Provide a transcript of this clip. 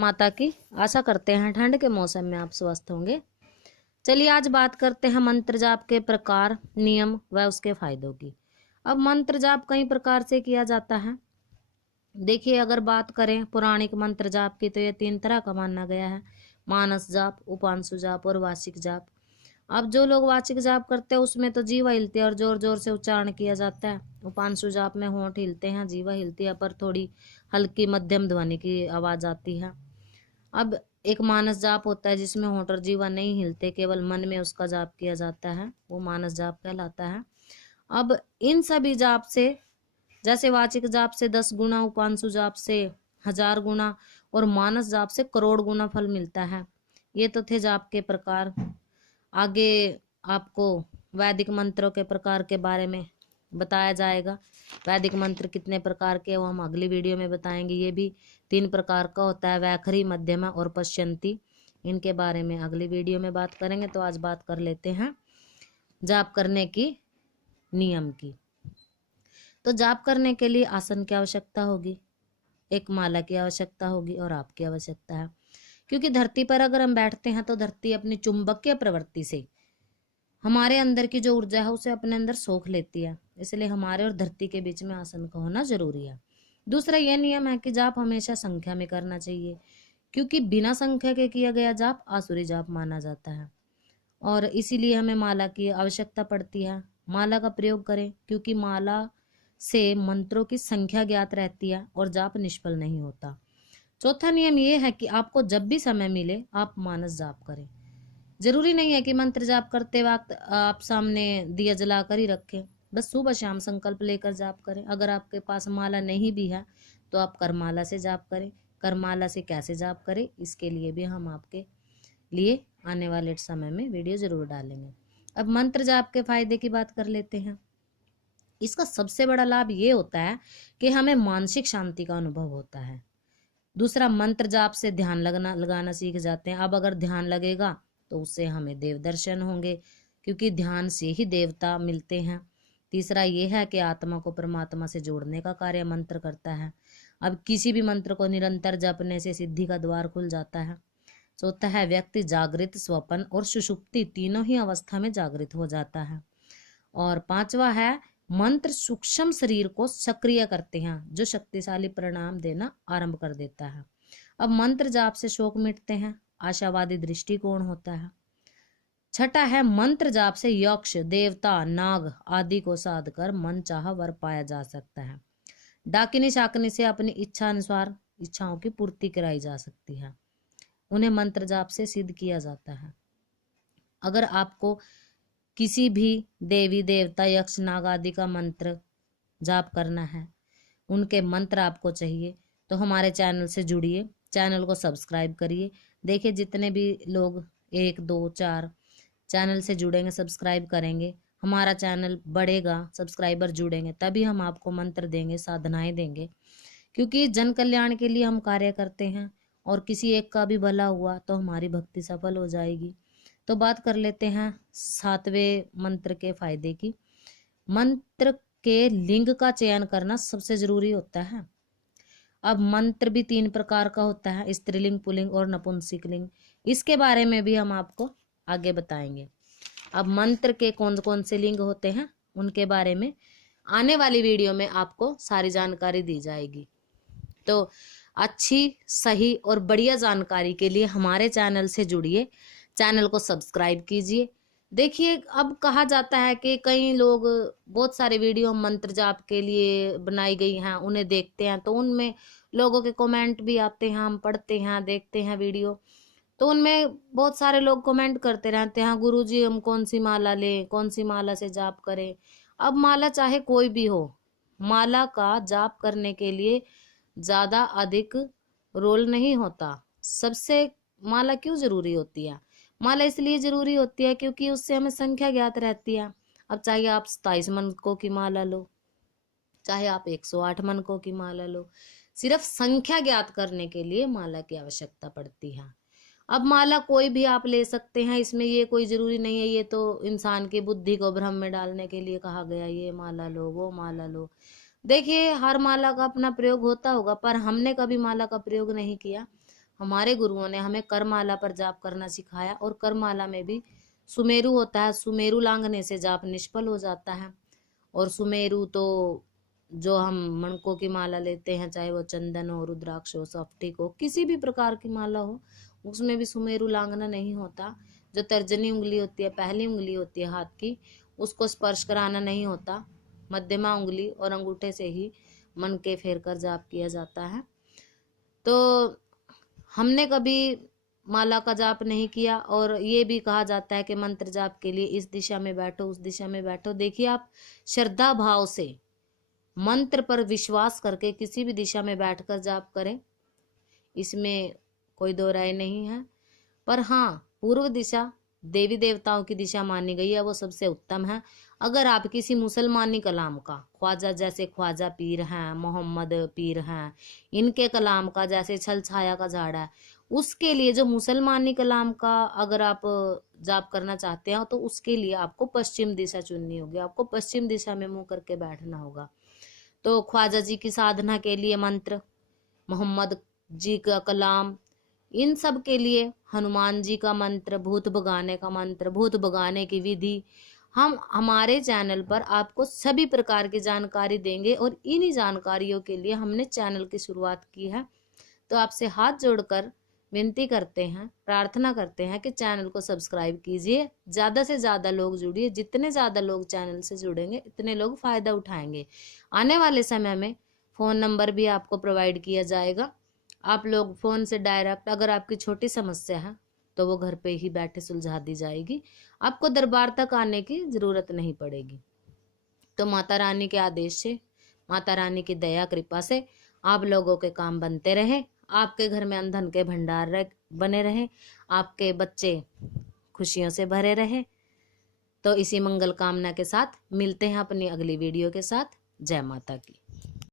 माता की आशा करते हैं ठंड के मौसम में आप स्वस्थ होंगे। चलिए आज बात करते हैं मंत्र जाप के प्रकार, नियम व उसके फायदों की। अब मंत्र जाप कई प्रकार से किया जाता है। देखिए, अगर बात करें पौराणिक मंत्र जाप की तो ये 3 तरह का माना गया है: मानस जाप, उपांशु जाप और वाचिक जाप। अब जो लोग वाचिक जाप करते हैं उसमें तो जीवा हिलती है और जोर जोर से उच्चारण किया जाता है। उपांशु जाप में होंठ हिलते हैं, जीवा हिलती है, पर थोड़ी हल्की मध्यम ध्वनि की आवाज आती है। अब एक मानस जाप होता है जिसमें होंठ और जीवा नहीं हिलते, केवल मन में उसका जाप किया जाता है, वो मानस जाप कहलाता है। अब इन सभी जाप से, जैसे वाचिक जाप से 10 गुना, उपांशु जाप से 1000 गुना और मानस जाप से करोड़ गुना फल मिलता है। ये तो थे जाप के प्रकार। आगे आपको वैदिक मंत्रों के प्रकार के बारे में बताया जाएगा। वैदिक मंत्र कितने प्रकार के वो हम अगली वीडियो में बताएंगे। ये भी 3 प्रकार का होता है: वैखरी, मध्यमा और पश्यंती। इनके बारे में अगली वीडियो में बात करेंगे। तो आज बात कर लेते हैं जाप करने की नियम की। तो जाप करने के लिए आसन की आवश्यकता होगी, एक माला की आवश्यकता होगी और आपकी आवश्यकता है। क्योंकि धरती पर अगर हम बैठते हैं तो धरती अपनी चुंबकीय प्रवृत्ति से हमारे अंदर की जो ऊर्जा है उसे अपने अंदर सोख लेती है, इसलिए हमारे और धरती के बीच में आसन का होना जरूरी है। दूसरा यह नियम है कि जाप हमेशा संख्या में करना चाहिए, क्योंकि बिना संख्या के किया गया जाप आसुरी जाप माना जाता है और इसीलिए हमें माला की आवश्यकता पड़ती है। माला का प्रयोग करें, क्योंकि माला से मंत्रों की संख्या ज्ञात रहती है और जाप निष्फल नहीं होता। चौथा नियम यह है कि आपको जब भी समय मिले आप मानस जाप करें। जरूरी नहीं है कि मंत्र जाप करते वक्त आप सामने दिया जलाकर ही रखें, बस सुबह शाम संकल्प लेकर जाप करें। अगर आपके पास माला नहीं भी है तो आप करमाला से जाप करें। करमाला से कैसे जाप करें, इसके लिए भी हम आपके लिए आने वाले समय में वीडियो जरूर डालेंगे। अब मंत्र जाप के फायदे की बात कर लेते हैं। इसका सबसे बड़ा लाभ ये होता है कि हमें मानसिक शांति का अनुभव होता है। दूसरा, मंत्र जाप से ध्यान लगाना सीख जाते हैं। अब अगर ध्यान लगेगा तो उससे हमें देव दर्शन होंगे, क्योंकि ध्यान से ही देवता मिलते हैं। तीसरा यह है कि आत्मा को परमात्मा से जोड़ने का कार्य मंत्र करता है। अब किसी भी मंत्र को निरंतर जपने से सिद्धि का द्वार खुल जाता है। चौथा है, व्यक्ति जागृत, स्वप्न और सुषुप्ति तीनों ही अवस्था में जागृत हो जाता है। और पांचवा है, मंत्र सूक्ष्म शरीर को सक्रिय करते हैं, जो शक्तिशाली परिणाम देना आरंभ कर देता है। अब मंत्र जाप से शोक मिटते हैं, आशावादी दृष्टिकोण होता है। छठा है, मंत्र जाप से यक्ष, देवता, नाग आदि को साध कर मन चाहा वर पाया जा सकता है। डाकिनी शाकिनी से अपनी इच्छा अनुसार इच्छाओं की पूर्ति कराई जा सकती है, उन्हें मंत्र जाप से सिद्ध किया जाता है। अगर आपको किसी भी देवी देवता, यक्ष, नाग आदि का मंत्र जाप करना है, उनके मंत्र आपको चाहिए, तो हमारे चैनल से जुड़िए, चैनल को सब्सक्राइब करिए। देखिए, जितने भी लोग 1 2 4 चैनल से जुड़ेंगे, सब्सक्राइब करेंगे, हमारा चैनल बढ़ेगा, सब्सक्राइबर जुड़ेंगे, तभी हम आपको मंत्र देंगे, साधनाएं देंगे। क्योंकि जन कल्याण के लिए हम कार्य करते हैं और किसी एक का भी भला हुआ तो हमारी भक्ति सफल हो जाएगी। तो बात कर लेते हैं 7वें मंत्र के फायदे की। मंत्र के लिंग का चयन करना सबसे जरूरी होता है। अब मंत्र भी 3 प्रकार का होता है: स्त्रीलिंग, पुल्लिंग और नपुंसकलिंग। इसके बारे में भी हम आपको आगे बताएंगे। अब मंत्र के कौन कौन से लिंग होते हैं उनके बारे में आने वाली वीडियो में आपको सारी जानकारी दी जाएगी। तो अच्छी, सही और बढ़िया जानकारी के लिए हमारे चैनल से जुड़िए, चैनल को सब्सक्राइब कीजिए। देखिए, अब कहा जाता है कि कई लोग बहुत सारे वीडियो मंत्र जाप के लिए बनाई गई हैं, उन्हें देखते हैं तो उनमें लोगों के कमेंट भी आते हैं, हम पढ़ते हैं, देखते हैं वीडियो, तो उनमें बहुत सारे लोग कमेंट करते रहते हैं, गुरुजी हम कौन सी माला लें, कौन सी माला से जाप करें। अब माला चाहे कोई भी हो, माला का जाप करने के लिए ज्यादा अधिक रोल नहीं होता। सबसे माला क्यों जरूरी होती है? माला इसलिए जरूरी होती है क्योंकि उससे हमें संख्या ज्ञात रहती है। अब चाहे आप 27 मनकों की माला लो, चाहे आप 108 मनकों की माला लो, सिर्फ संख्या ज्ञात करने के लिए माला की आवश्यकता पड़ती है। अब माला कोई भी आप ले सकते हैं, इसमें ये कोई जरूरी नहीं है, ये तो इंसान की बुद्धि को भ्रम में डालने के लिए कहा गया, ये माला लो, वो माला लो। देखिए, हर माला का अपना प्रयोग होता होगा, पर हमने कभी माला का प्रयोग नहीं किया। हमारे गुरुओं ने हमें करमाला पर जाप करना सिखाया, और करमाला में भी सुमेरु होता है, सुमेरु लांघने से जाप निष्फल हो जाता है। और सुमेरु तो जो हम मणकों की माला लेते हैं, चाहे वो चंदन हो, रुद्राक्ष हो, स्फटिक हो, किसी भी प्रकार की माला हो, उसमें भी सुमेरु लांघना नहीं होता। जो तर्जनी उंगली होती है, पहली उंगली होती है हाथ की, उसको स्पर्श कराना नहीं होता। मध्यमा उंगली और अंगूठे से ही मन के फेर कर जाप किया जाता है। तो हमने कभी माला का जाप नहीं किया, और ये भी कहा जाता है कि मंत्र जाप के लिए इस दिशा में बैठो, उस दिशा में बैठो। देखिए, आप श्रद्धा भाव से मंत्र पर विश्वास करके किसी भी दिशा में बैठकर जाप करें, इसमें कोई दो राय नहीं है। पर हाँ, पूर्व दिशा देवी देवताओं की दिशा मानी गई है, वो सबसे उत्तम है। अगर आप किसी मुसलमानी कलाम का, ख्वाजा जैसे ख्वाजा पीर हैं, मोहम्मद पीर हैं, इनके कलाम का, जैसे छल छाया का झाड़ है, उसके लिए जो मुसलमानी कलाम का अगर आप जाप करना चाहते हैं, तो उसके लिए आपको पश्चिम दिशा चुननी होगी। आपको पश्चिम दिशा में मुंह करके बैठना होगा। तो ख्वाजा जी की साधना के लिए मंत्र, मोहम्मद जी का कलाम, इन सब के लिए हनुमान जी का मंत्र, भूत भगाने का मंत्र, भूत भगाने की विधि, हम हमारे चैनल पर आपको सभी प्रकार की जानकारी देंगे। और इन्हीं जानकारियों के लिए हमने चैनल की शुरुआत की है। तो आपसे हाथ जोड़कर विनती करते हैं, प्रार्थना करते हैं कि चैनल को सब्सक्राइब कीजिए, ज़्यादा से ज़्यादा लोग जुड़िए। जितने ज़्यादा लोग चैनल से जुड़ेंगे, इतने लोग फ़ायदा उठाएंगे। आने वाले समय में फ़ोन नंबर भी आपको प्रोवाइड किया जाएगा। आप लोग फ़ोन से डायरेक्ट, अगर आपकी छोटी समस्या है तो वो घर पे ही बैठे सुलझा दी जाएगी। आपको दरबार तक आने की ज़रूरत नहीं पड़ेगी। तो माता रानी के आदेश से, माता रानी की दया कृपा से आप लोगों के काम बनते रहे, आपके घर में धन के भंडार बने रहे, आपके बच्चे खुशियों से भरे रहे। तो इसी मंगल कामना के साथ मिलते हैं अपनी अगली वीडियो के साथ। जय माता की।